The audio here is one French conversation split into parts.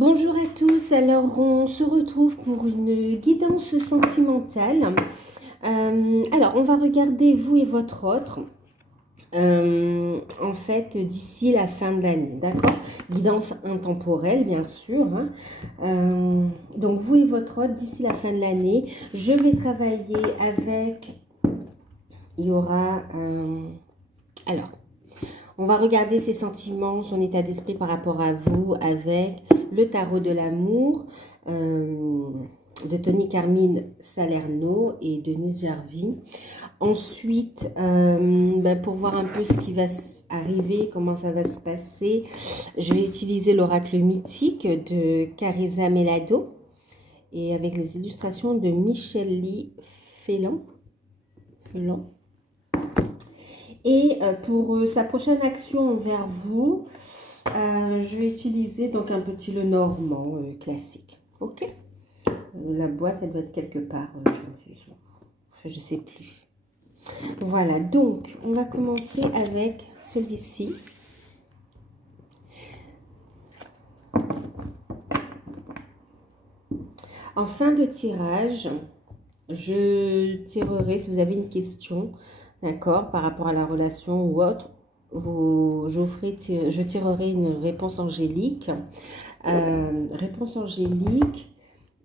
Bonjour à tous, alors on se retrouve pour une guidance sentimentale. Alors on va regarder vous et votre autre, en fait d'ici la fin de l'année, d'accord? Guidance intemporelle bien sûr, hein. Donc vous et votre autre d'ici la fin de l'année. Je vais travailler avec, il y aura, alors on va regarder ses sentiments, son état d'esprit par rapport à vous avec le tarot de l'amour de Tony Carmine Salerno et Denise Jarvie. Ensuite, pour voir un peu ce qui va arriver, comment ça va se passer, je vais utiliser l'oracle mythique de Carisa Melado et avec les illustrations de Michel Félan. Et pour sa prochaine action envers vous, je vais utiliser donc un petit Lenormand classique. Ok. La boîte, elle doit être quelque part, je ne sais plus. Voilà, donc on va commencer avec celui-ci. En fin de tirage, je tirerai, si vous avez une question, d'accord, par rapport à la relation ou autre, je tirerai une réponse angélique.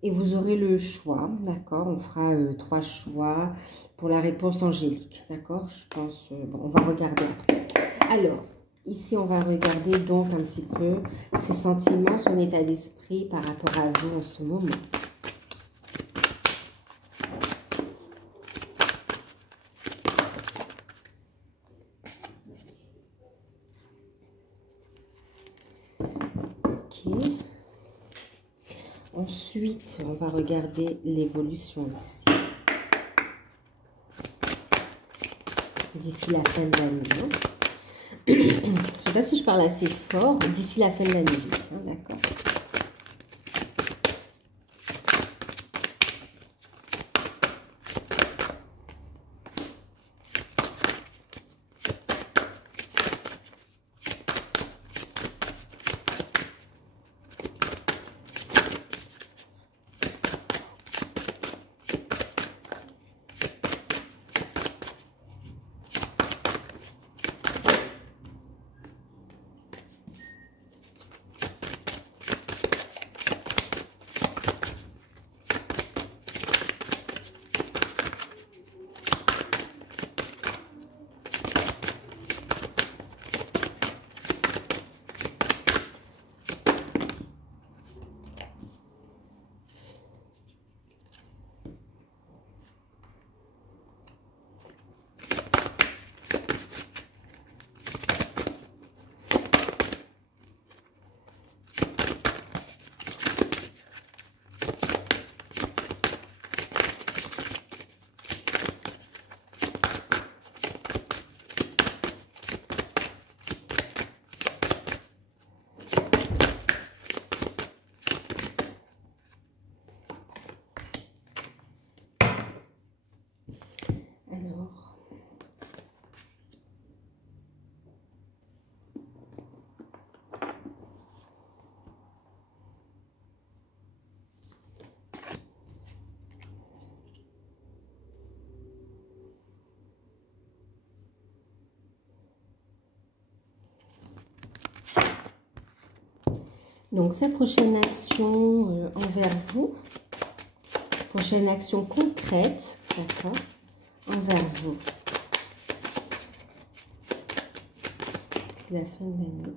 Et vous aurez le choix, d'accord. On fera 3 choix pour la réponse angélique, d'accord. Je pense, bon, on va regarder après. Alors, ici, on va regarder donc un petit peu ses sentiments, son état d'esprit par rapport à vous en ce moment. Ensuite, on va regarder l'évolution ici, d'ici la fin de l'année. Je ne sais pas si je parle assez fort, d'ici la fin de l'année, d'accord. Donc, sa prochaine action envers vous, prochaine action concrète, d'accord, envers vous. C'est la fin de l'année.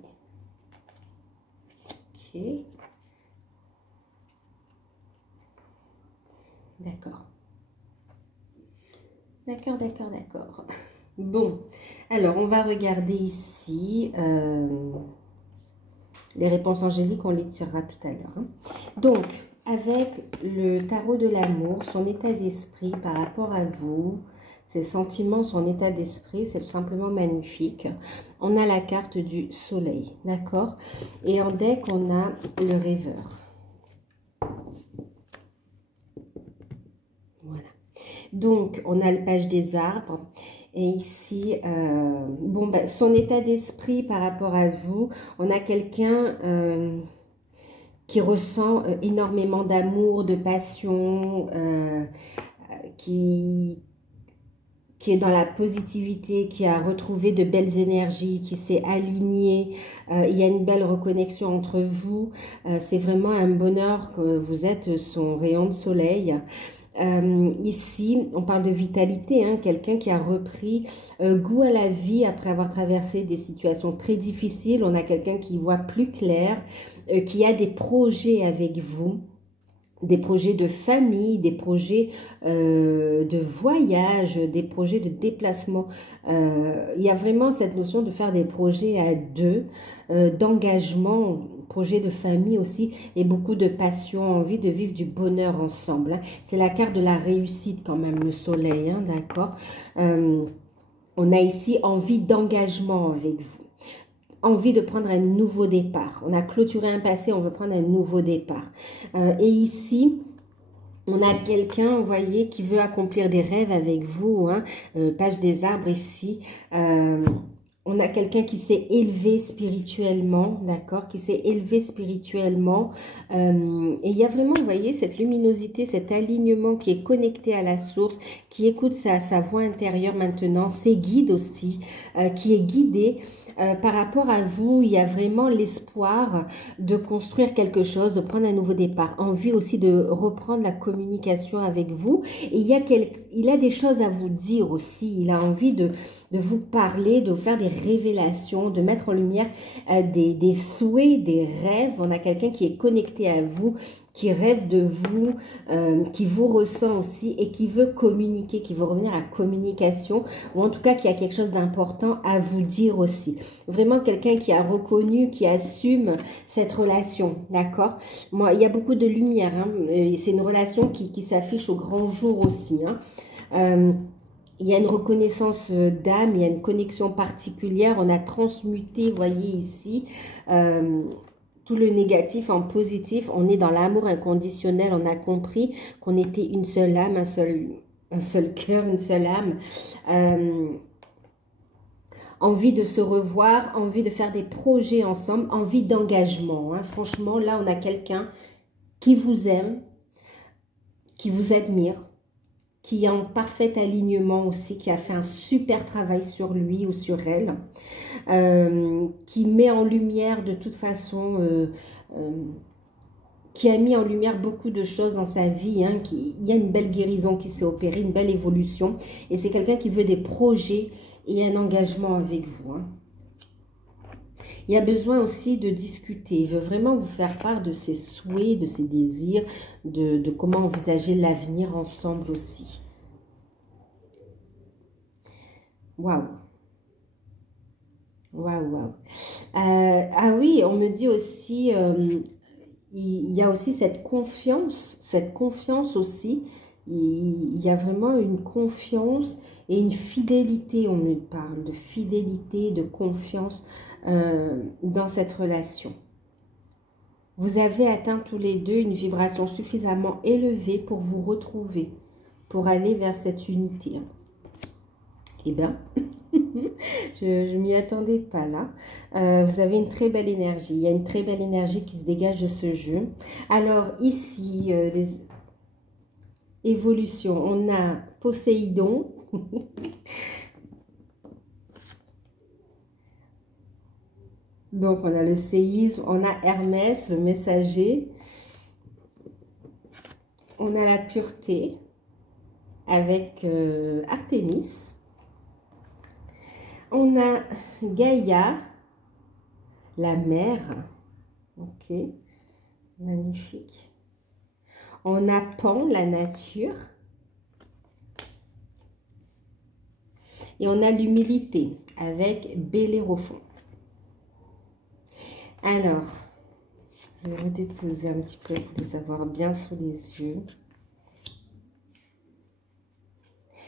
Ok. D'accord. D'accord. Bon, alors on va regarder ici les réponses angéliques, on les tirera tout à l'heure. Donc, avec le tarot de l'amour, son état d'esprit par rapport à vous, ses sentiments, son état d'esprit, c'est tout simplement magnifique. On a la carte du soleil, d'accord? Et en deck, on a le rêveur. Voilà. Donc, on a le page des arbres. Et ici, son état d'esprit par rapport à vous, on a quelqu'un qui ressent énormément d'amour, de passion, qui est dans la positivité, qui a retrouvé de belles énergies, qui s'est aligné. Il y a une belle reconnexion entre vous. C'est vraiment un bonheur que vous êtes son rayon de soleil. Ici, on parle de vitalité, hein, quelqu'un qui a repris goût à la vie après avoir traversé des situations très difficiles. On a quelqu'un qui voit plus clair, qui a des projets avec vous. Des projets de famille, des projets de voyage, des projets de déplacement. Il y a vraiment cette notion de faire des projets à deux, d'engagement, projet de famille aussi, et beaucoup de passion, envie de vivre du bonheur ensemble. Hein. C'est la carte de la réussite quand même, le soleil, hein, d'accord. On a ici envie d'engagement avec vous. Envie de prendre un nouveau départ. On a clôturé un passé, on veut prendre un nouveau départ. Et ici, on a quelqu'un, vous voyez, qui veut accomplir des rêves avec vous. Hein, page des arbres ici. On a quelqu'un qui s'est élevé spirituellement, d'accord, qui s'est élevé spirituellement. Et il y a vraiment, vous voyez, cette luminosité, cet alignement qui est connecté à la source, qui écoute sa voix intérieure maintenant, ses guides aussi, qui est guidé. Par rapport à vous, il y a vraiment l'espoir de construire quelque chose, de prendre un nouveau départ. Envie aussi de reprendre la communication avec vous. Et il a des choses à vous dire aussi. Il a envie de vous parler, de vous faire des révélations, de mettre en lumière des souhaits, des rêves. On a quelqu'un qui est connecté à vous, qui rêve de vous, qui vous ressent aussi et qui veut communiquer, qui veut revenir à la communication, ou en tout cas qui a quelque chose d'important à vous dire aussi. Vraiment quelqu'un qui a reconnu, qui assume cette relation, d'accord? Moi, il y a beaucoup de lumière, hein, c'est une relation qui s'affiche au grand jour aussi, hein. Il y a une reconnaissance d'âme, il y a une connexion particulière, on a transmuté, vous voyez ici, tout le négatif en positif, on est dans l'amour inconditionnel, on a compris qu'on était une seule âme, un seul cœur, une seule âme. Envie de se revoir, envie de faire des projets ensemble, envie d'engagement. Hein. Franchement, là, on a quelqu'un qui vous aime, qui vous admire, qui est en parfait alignement aussi, qui a fait un super travail sur lui ou sur elle, qui met en lumière de toute façon, qui a mis en lumière beaucoup de choses dans sa vie. Hein, il y a une belle guérison qui s'est opérée, une belle évolution. Et c'est quelqu'un qui veut des projets et un engagement avec vous. Hein. Il y a besoin aussi de discuter. Il veut vraiment vous faire part de ses souhaits, de ses désirs, de comment envisager l'avenir ensemble aussi. Waouh! Waouh, waouh! Ah oui, on me dit aussi, il y a aussi cette confiance aussi. Il y a vraiment une confiance et une fidélité, on me parle de fidélité, de confiance dans cette relation. Vous avez atteint tous les deux une vibration suffisamment élevée pour vous retrouver, pour aller vers cette unité. Eh bien, je ne m'y attendais pas là. Vous avez une très belle énergie. Il y a une très belle énergie qui se dégage de ce jeu. Alors ici, les évolutions, on a Poséidon. Donc, on a le séisme, on a Hermès, le messager. On a la pureté avec Artémis. On a Gaïa, la mer. Ok, magnifique. On a Pan, la nature. Et on a l'humilité avec Bellérophon. Alors, je vais redéposer un petit peu pour les avoir bien sous les yeux.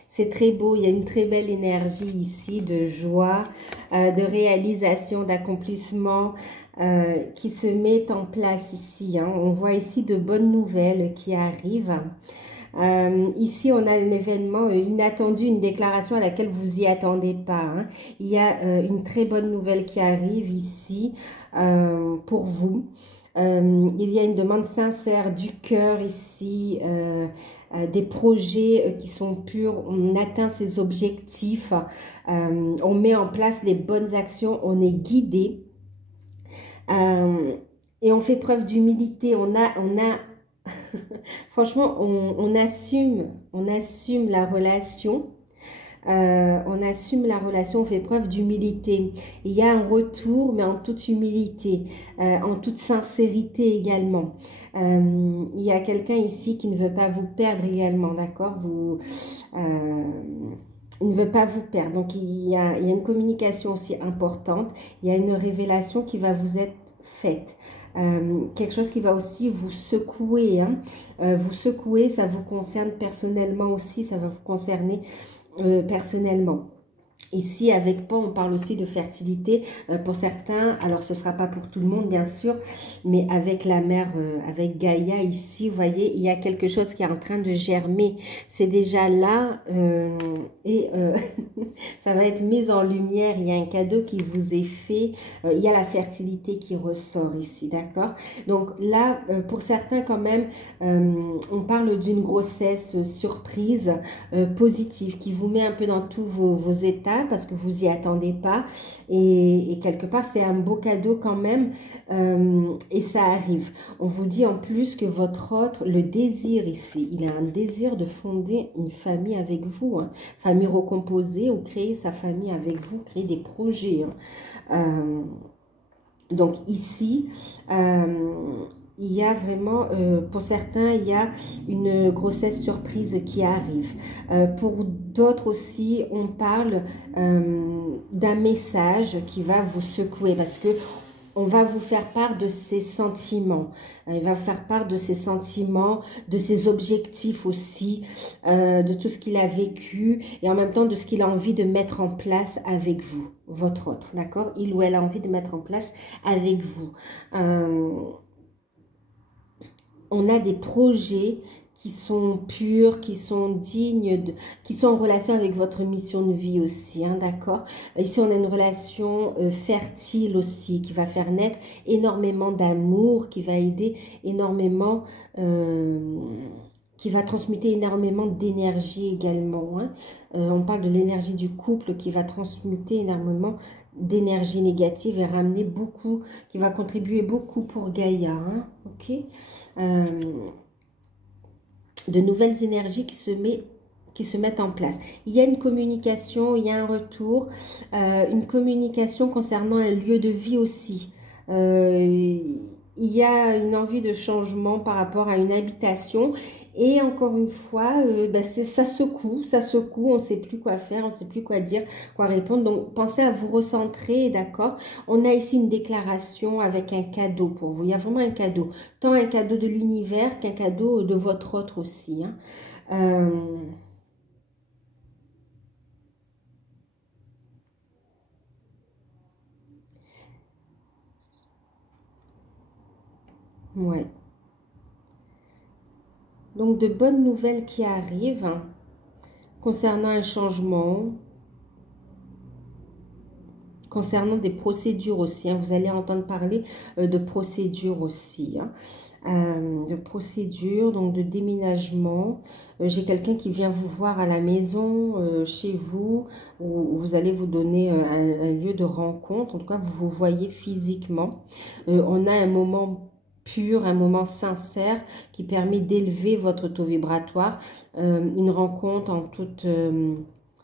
C'est très beau, il y a une très belle énergie ici de joie, de réalisation, d'accomplissement qui se met en place ici. Hein. On voit ici de bonnes nouvelles qui arrivent. Ici, on a un événement inattendu, une déclaration à laquelle vous y attendez pas. Hein. Il y a une très bonne nouvelle qui arrive ici pour vous. Il y a une demande sincère du cœur ici, des projets qui sont purs, on atteint ses objectifs, on met en place les bonnes actions, on est guidé et on fait preuve d'humilité, franchement, on assume la relation. On assume la relation, on fait preuve d'humilité. Il y a un retour, mais en toute humilité, en toute sincérité également. Il y a quelqu'un ici qui ne veut pas vous perdre également, d'accord? Il ne veut pas vous perdre. Donc, il y a une communication aussi importante. Il y a une révélation qui va vous être faite. Quelque chose qui va aussi vous secouer. Hein. Vous secouer, ça vous concerne personnellement aussi, ça va vous concerner personnellement. Ici, avec Pan, on parle aussi de fertilité pour certains. Alors, ce ne sera pas pour tout le monde, bien sûr, mais avec la mère, avec Gaïa, ici, vous voyez, il y a quelque chose qui est en train de germer. C'est déjà là et ça va être mis en lumière. Il y a un cadeau qui vous est fait. Il y a la fertilité qui ressort ici, d'accord? Donc là, pour certains, quand même, on parle d'une grossesse surprise positive qui vous met un peu dans tous vos états, parce que vous y attendez pas et quelque part c'est un beau cadeau quand même et ça arrive. On vous dit en plus que votre autre, le désir ici, il a un désir de fonder une famille avec vous, hein, famille recomposée ou créer sa famille avec vous, créer des projets. Hein. Donc ici, il y a vraiment, pour certains, il y a une grossesse surprise qui arrive. Pour d'autres aussi, on parle d'un message qui va vous secouer parce que on va vous faire part de ses sentiments. Il va vous faire part de ses sentiments, de ses objectifs aussi, de tout ce qu'il a vécu et en même temps de ce qu'il a envie de mettre en place avec vous, votre autre, d'accord? Il ou elle a envie de mettre en place avec vous. On a des projets qui sont purs, qui sont dignes, qui sont en relation avec votre mission de vie aussi, hein, d'accord? Ici, on a une relation fertile aussi, qui va faire naître énormément d'amour, qui va aider énormément, qui va transmuter énormément d'énergie également. Hein. On parle de l'énergie du couple qui va transmuter énormément d'énergie négative et ramener beaucoup, qui va contribuer beaucoup pour Gaïa, hein, ok? De nouvelles énergies qui se mettent en place. Il y a une communication, il y a un retour, une communication concernant un lieu de vie aussi. Il y a une envie de changement par rapport à une habitation. Et encore une fois, ça secoue, on ne sait plus quoi faire, on ne sait plus quoi dire, quoi répondre. Donc, pensez à vous recentrer, d'accord? On a ici une déclaration avec un cadeau pour vous. Il y a vraiment un cadeau. Tant un cadeau de l'univers qu'un cadeau de votre autre aussi. Hein. Ouais. Donc, de bonnes nouvelles qui arrivent hein, concernant un changement, concernant des procédures aussi. Hein. Vous allez entendre parler de procédures aussi. Hein. De procédures, donc de déménagement. J'ai quelqu'un qui vient vous voir à la maison, chez vous, où vous allez vous donner un lieu de rencontre. En tout cas, vous vous voyez physiquement. On a un moment pur, un moment sincère qui permet d'élever votre taux vibratoire. Une rencontre en toute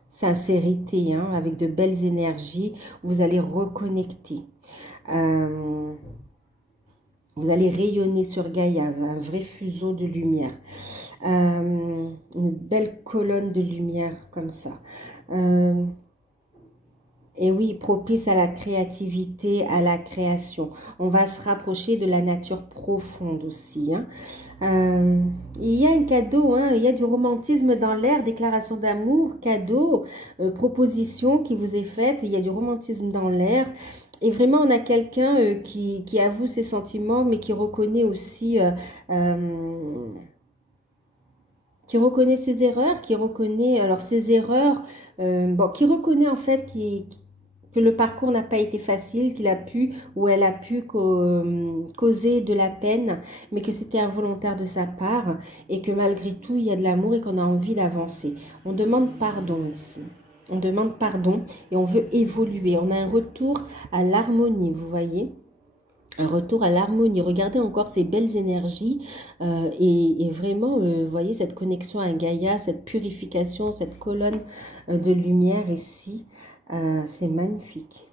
sincérité, hein, avec de belles énergies. Vous allez reconnecter. Vous allez rayonner sur Gaïa, un vrai fuseau de lumière. Une belle colonne de lumière comme ça. Et oui, propice à la créativité, à la création. On va se rapprocher de la nature profonde aussi. Hein. Il y a un cadeau, hein, il y a du romantisme dans l'air, déclaration d'amour, cadeau, proposition qui vous est faite. Il y a du romantisme dans l'air. Et vraiment, on a quelqu'un qui avoue ses sentiments, mais qui reconnaît aussi, qui reconnaît ses erreurs, qui reconnaît, alors ses erreurs, bon, qui reconnaît en fait que que le parcours n'a pas été facile, qu'il a pu ou elle a pu causer de la peine, mais que c'était involontaire de sa part et que malgré tout, il y a de l'amour et qu'on a envie d'avancer. On demande pardon ici. On demande pardon et on veut évoluer. On a un retour à l'harmonie, vous voyez ? Un retour à l'harmonie. Regardez encore ces belles énergies et vraiment, vous voyez, cette connexion à Gaïa, cette purification, cette colonne de lumière ici. C'est magnifique.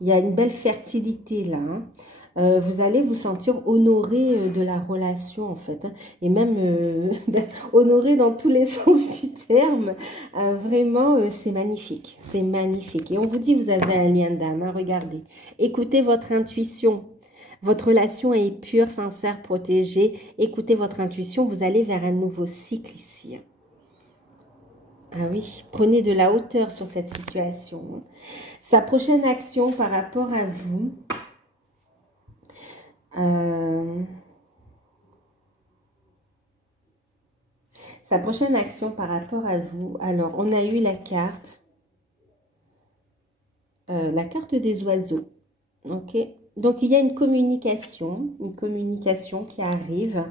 Il y a une belle fertilité là. Hein. Vous allez vous sentir honoré de la relation en fait. Hein, et même honoré dans tous les sens du terme. Vraiment, c'est magnifique. C'est magnifique. Et on vous dit, vous avez un lien d'âme. Hein, regardez. Écoutez votre intuition. Votre relation est pure, sincère, protégée. Écoutez votre intuition. Vous allez vers un nouveau cycle ici. Ah oui, prenez de la hauteur sur cette situation. Sa prochaine action par rapport à vous. Sa prochaine action par rapport à vous. Alors, on a eu la carte des oiseaux. Ok. Donc, il y a une communication qui arrive,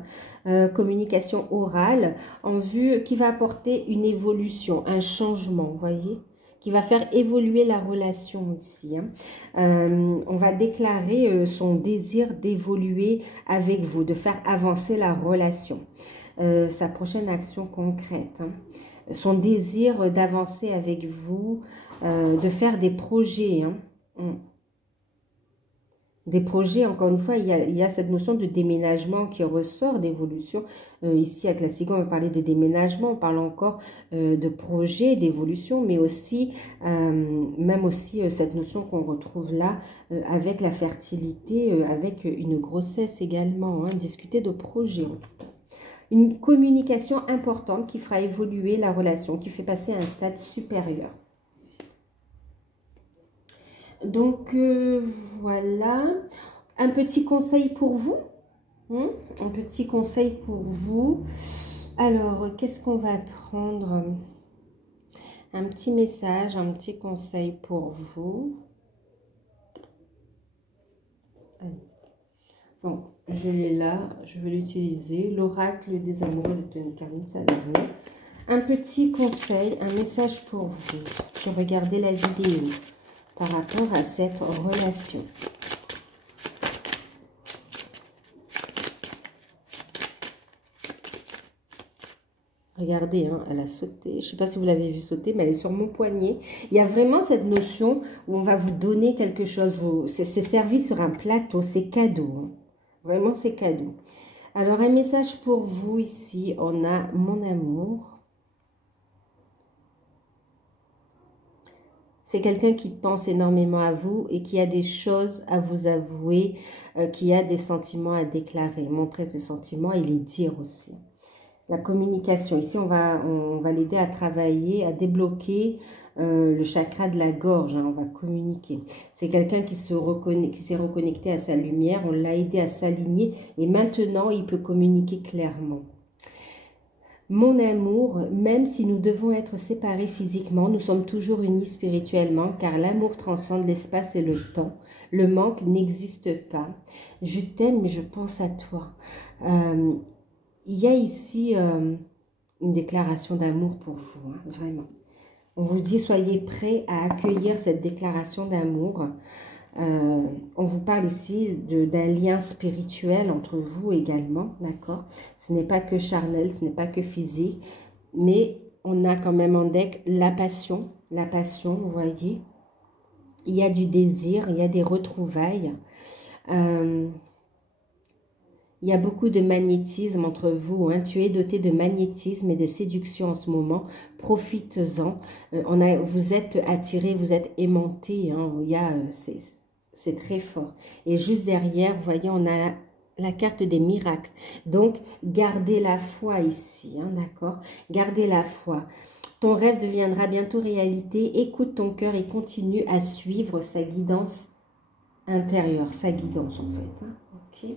communication orale, en vue qui va apporter une évolution, un changement, vous voyez, qui va faire évoluer la relation ici. Hein. On va déclarer son désir d'évoluer avec vous, de faire avancer la relation. Sa prochaine action concrète, hein. Son désir d'avancer avec vous, de faire des projets, hein. Des projets, encore une fois, il y a cette notion de déménagement qui ressort d'évolution. Ici, à Classico, on va parler de déménagement, on parle encore de projet, d'évolution, mais aussi, même aussi cette notion qu'on retrouve là, avec la fertilité, avec une grossesse également, hein, discuter de projet. Une communication importante qui fera évoluer la relation, qui fait passer à un stade supérieur. Donc, voilà, un petit conseil pour vous. Hein, un petit conseil pour vous. Alors, qu'est-ce qu'on va prendre? Un petit message, un petit conseil pour vous. Bon, je l'ai là, je vais l'utiliser. L'oracle des amoureux de Tony Carmine Salerno. Un petit conseil, un message pour vous qui regardez la vidéo par rapport à cette relation. Regardez, hein, elle a sauté. Je ne sais pas si vous l'avez vu sauter, mais elle est sur mon poignet. Il y a vraiment cette notion où on va vous donner quelque chose. C'est servi sur un plateau, c'est cadeau. Hein. Vraiment, c'est cadeau. Alors, un message pour vous ici. On a mon amour. C'est quelqu'un qui pense énormément à vous et qui a des choses à vous avouer, qui a des sentiments à déclarer. Montrer ses sentiments et les dire aussi. La communication. Ici, on va l'aider à travailler, à débloquer le chakra de la gorge. Hein, on va communiquer. C'est quelqu'un qui s'est reconnecté à sa lumière. On l'a aidé à s'aligner et maintenant, il peut communiquer clairement. Mon amour, même si nous devons être séparés physiquement, nous sommes toujours unis spirituellement, car l'amour transcende l'espace et le temps. Le manque n'existe pas. Je t'aime, mais je pense à toi. Il y a ici une déclaration d'amour pour vous, hein, vraiment. On vous dit, soyez prêts à accueillir cette déclaration d'amour. On vous parle ici d'un lien spirituel entre vous également, d'accord? Ce n'est pas que charnel, ce n'est pas que physique, mais on a quand même en deck la passion, vous voyez? Il y a du désir, il y a des retrouvailles. Il y a beaucoup de magnétisme entre vous. Hein. Tu es doté de magnétisme et de séduction en ce moment. Profites-en. Vous êtes attirés, vous êtes aimantés. Hein. C'est très fort. Et juste derrière, vous voyez, on a la carte des miracles. Donc, gardez la foi ici. Hein, d'accord? Gardez la foi. Ton rêve deviendra bientôt réalité. Écoute ton cœur et continue à suivre sa guidance intérieure. Sa guidance, en fait. Hein. Ok.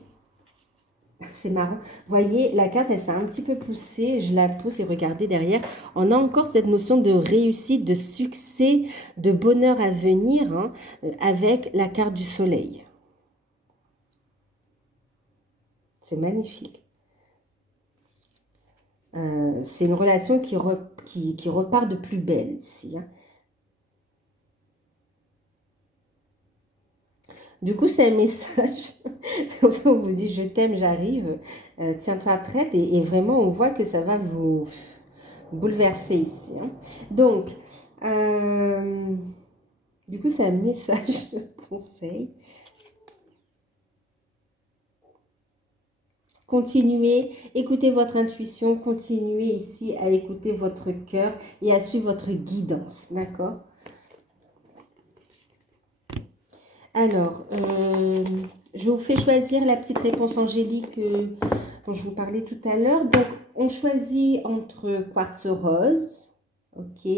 C'est marrant. Vous voyez, la carte, elle s'est un petit peu poussée. Je la pousse et regardez derrière. On a encore cette notion de réussite, de succès, de bonheur à venir hein, avec la carte du soleil. C'est magnifique. C'est une relation qui repart de plus belle ici. Hein. Du coup, c'est un message. Comme ça, on vous dit, je t'aime, j'arrive. Tiens-toi prête. Et vraiment, on voit que ça va vous bouleverser ici. Hein. Donc, du coup, c'est un message de conseil. Continuez, écoutez votre intuition, continuez ici à écouter votre cœur et à suivre votre guidance. D'accord? Alors, je vous fais choisir la petite réponse angélique dont je vous parlais tout à l'heure. Donc, on choisit entre quartz rose, ok,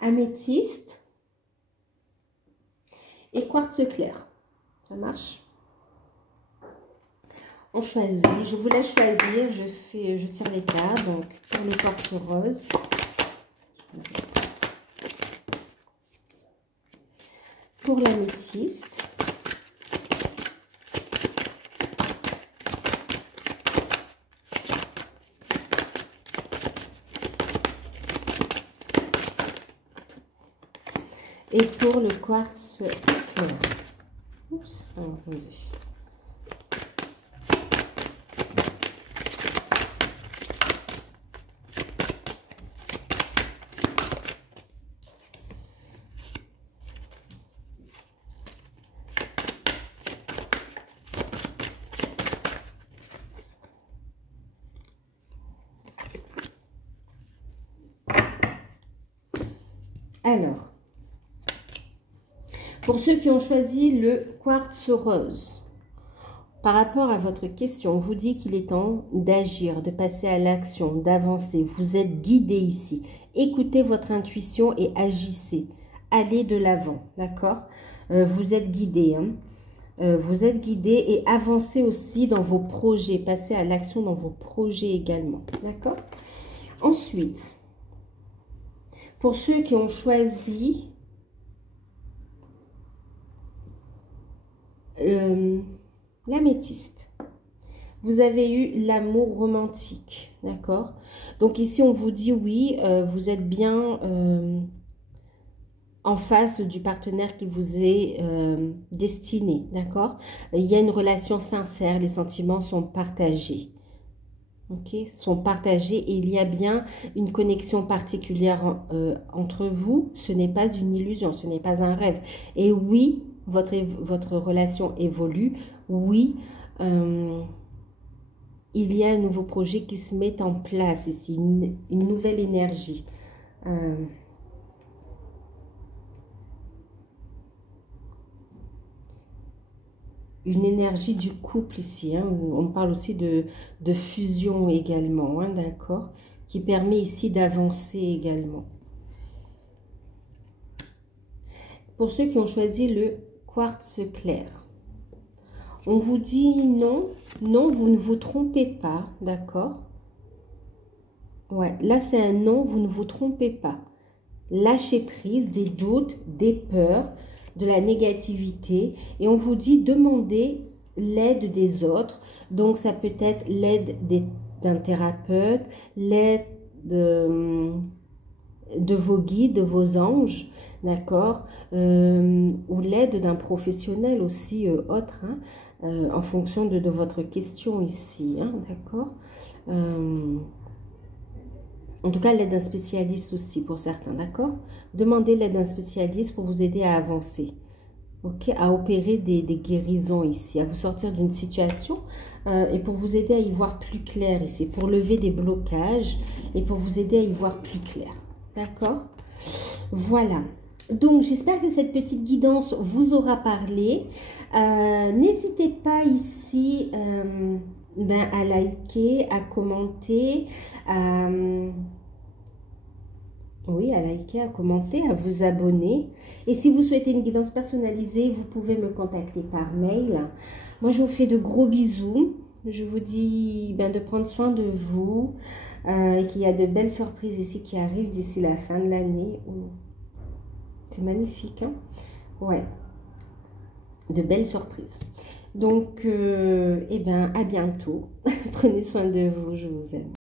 améthyste et quartz clair. Ça marche? On choisit, je vous laisse choisir, je tire les cartes. Donc, pour le quartz rose, pour l'améthyste, et pour le quartz clair. Oups, attendez. Alors, pour ceux qui ont choisi le quartz rose, par rapport à votre question, on vous dit qu'il est temps d'agir, de passer à l'action, d'avancer. Vous êtes guidé ici. Écoutez votre intuition et agissez. Allez de l'avant, d'accord? Vous êtes guidé, hein? Vous êtes guidé et avancez aussi dans vos projets. Passez à l'action dans vos projets également, d'accord? Ensuite, pour ceux qui ont choisi l'améthyste, vous avez eu l'amour romantique, d'accord? Donc ici, on vous dit oui, vous êtes bien en face du partenaire qui vous est destiné, d'accord? Il y a une relation sincère, les sentiments sont partagés. Ok, sont partagés et il y a bien une connexion particulière entre vous. Ce n'est pas une illusion, ce n'est pas un rêve. Et oui, votre relation évolue. Oui, il y a un nouveau projet qui se met en place ici, une nouvelle énergie. Une énergie du couple ici, hein, on parle aussi de fusion également, hein, d'accord, qui permet ici d'avancer également. Pour ceux qui ont choisi le quartz clair, on vous dit non, non, vous ne vous trompez pas, d'accord? Ouais, là c'est un non, vous ne vous trompez pas. Lâchez prise des doutes, des peurs, de la négativité et on vous dit demandez l'aide des autres. Donc ça peut être l'aide d'un thérapeute, l'aide de vos guides, de vos anges, d'accord, ou l'aide d'un professionnel aussi autre, hein, en fonction de votre question ici, hein, d'accord. En tout cas, l'aide d'un spécialiste aussi pour certains, d'accord? Demandez l'aide d'un spécialiste pour vous aider à avancer, ok? À opérer des guérisons ici, à vous sortir d'une situation et pour vous aider à y voir plus clair ici, pour lever des blocages et pour vous aider à y voir plus clair, d'accord? Voilà. Donc, j'espère que cette petite guidance vous aura parlé. N'hésitez pas ici à liker, à commenter, Oui, à liker, à commenter, à vous abonner. Et si vous souhaitez une guidance personnalisée, vous pouvez me contacter par mail. Moi, je vous fais de gros bisous. Je vous dis de prendre soin de vous et qu'il y a de belles surprises ici qui arrivent d'ici la fin de l'année. Oh, c'est magnifique, hein? Ouais, de belles surprises. Donc, à bientôt. Prenez soin de vous, je vous aime.